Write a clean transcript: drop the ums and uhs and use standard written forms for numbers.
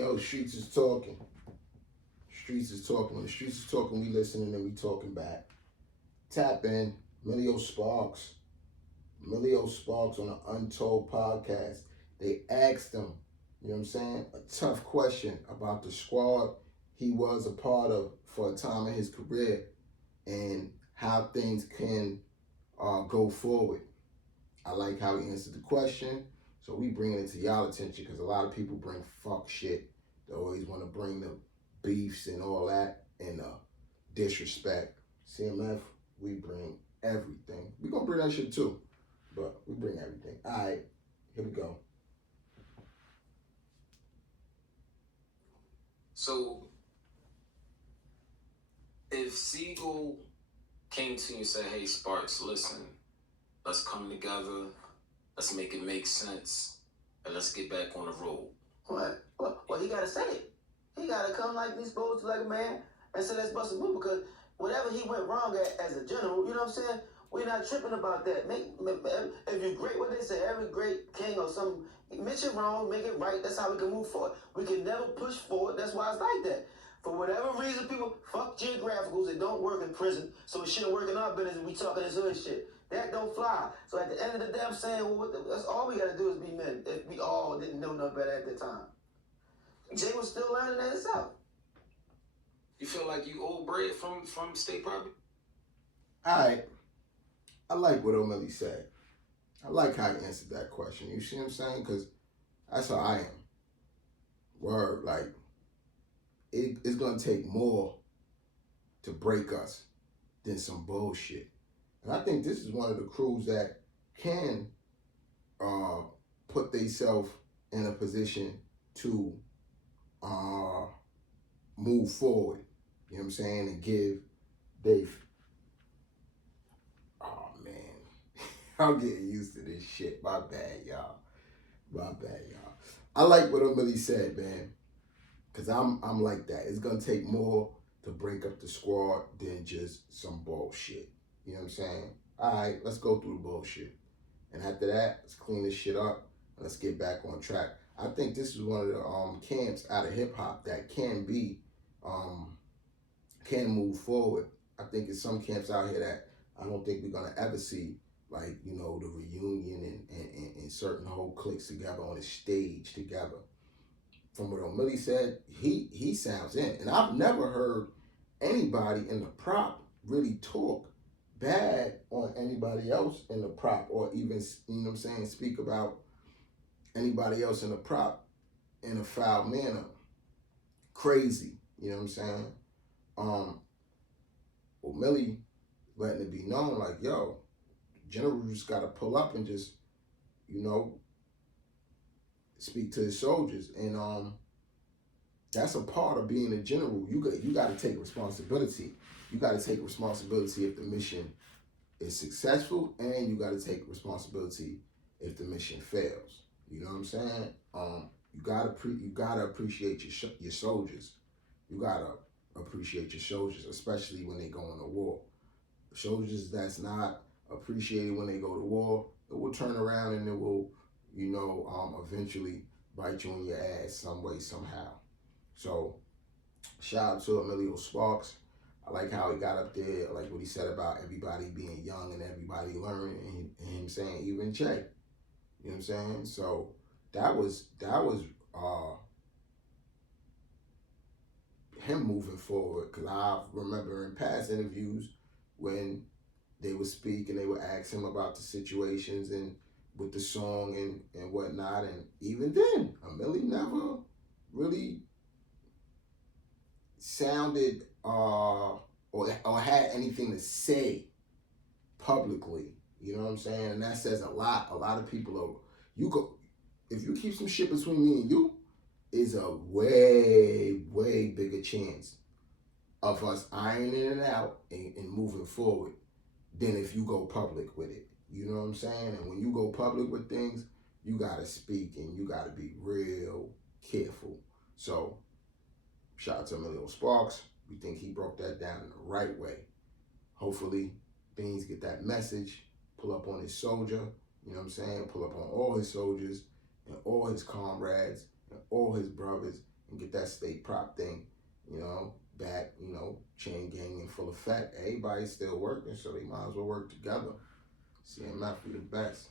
Yo, streets is talking. Streets is talking. When the streets is talking, we listening and we talking back. Tap in. Emilio Sparks. Emilio Sparks on the Untold podcast. They asked him, you know what I'm saying, a tough question about the squad he was a part of for a time in his career and how things can go forward. I like how he answered the question. So we bringing it to y'all attention because a lot of people bring fuck shit. They always want to bring the beefs and all that and disrespect. CMF, we bring everything. We gonna bring that shit too, but we bring everything. All right, here we go. So, if Siegel came to you and said, "Hey, Sparks, listen, let's come together, let's make it make sense, and let's get back on the road." What? Well, he gotta say it. He gotta come like he's supposed to, like a man, and say let's bust a move because whatever he went wrong at as a general, you know what I'm saying? We're not tripping about that. If you're great, what they say, every great king or something, mention wrong, make it right. That's how we can move forward. We can never push forward. That's why it's like that. For whatever reason, people fuck geographicals. It don't work in prison, so it shouldn't work in our business. And we talking this hood shit. That don't fly. So at the end of the day, I'm saying, well, that's all we gotta do is be men. If we all didn't know no better at the time, Jay was still learning that himself. You feel like you owe bread from state property? All right. I like what Omillio said. I like how he answered that question. You see what I'm saying? Because that's how I am. Word, like, it's going to take more to break us than some bullshit. And I think this is one of the crews that can put themselves in a position to move forward. You know what I'm saying? And give Dave. Oh, man. I'm getting used to this shit. My bad, y'all. I like what Omillio said, man. Because I'm like that. It's going to take more to break up the squad than just some bullshit. You know what I'm saying? All right, let's go through the bullshit. And after that, let's clean this shit up and let's get back on track. I think this is one of the camps out of hip-hop that can move forward. I think it's some camps out here that I don't think we're going to ever see, like, you know, the reunion and certain whole cliques together on a stage together. From what Omillio said, he sounds in. And I've never heard anybody in the prop really talk bad on anybody else in the prop or even, you know what I'm saying, speak about anybody else in the prop in a foul manner. Crazy, you know what I'm saying? Omillio letting it be known like, yo, General just got to pull up and just, you know, speak to his soldiers. And that's a part of being a general. You got to take responsibility. You got to take responsibility if the mission is successful, and you got to take responsibility if the mission fails. You know what I'm saying? You gotta appreciate your soldiers. You gotta appreciate your soldiers, especially when they go on to war. Soldiers that's not appreciated when they go to war, it will turn around and it will, you know, eventually bite you in your ass some way, somehow. So, shout out to Emilio Sparks. I like how he got up there. I like what he said about everybody being young and everybody learning, and him saying even Jay. You know what I'm saying? So that was him moving forward. Cause I remember in past interviews when they would speak and they would ask him about the situations and with the song and whatnot, and even then, Omillio never really sounded or had anything to say publicly. You know what I'm saying? And that says a lot. A lot of people if you keep some shit between me and you, is a way, way bigger chance of us ironing it out and moving forward than if you go public with it. You know what I'm saying? And when you go public with things, you gotta speak and you gotta be real careful. So, shout out to Emilio Sparks. We think he broke that down in the right way. Hopefully, Beans get that message, pull up on his soldier, you know what I'm saying? Pull up on all his soldiers and all his comrades and all his brothers and get that state prop thing, back, chain gang in full effect. Everybody's still working, so they might as well work together. CMF be the best.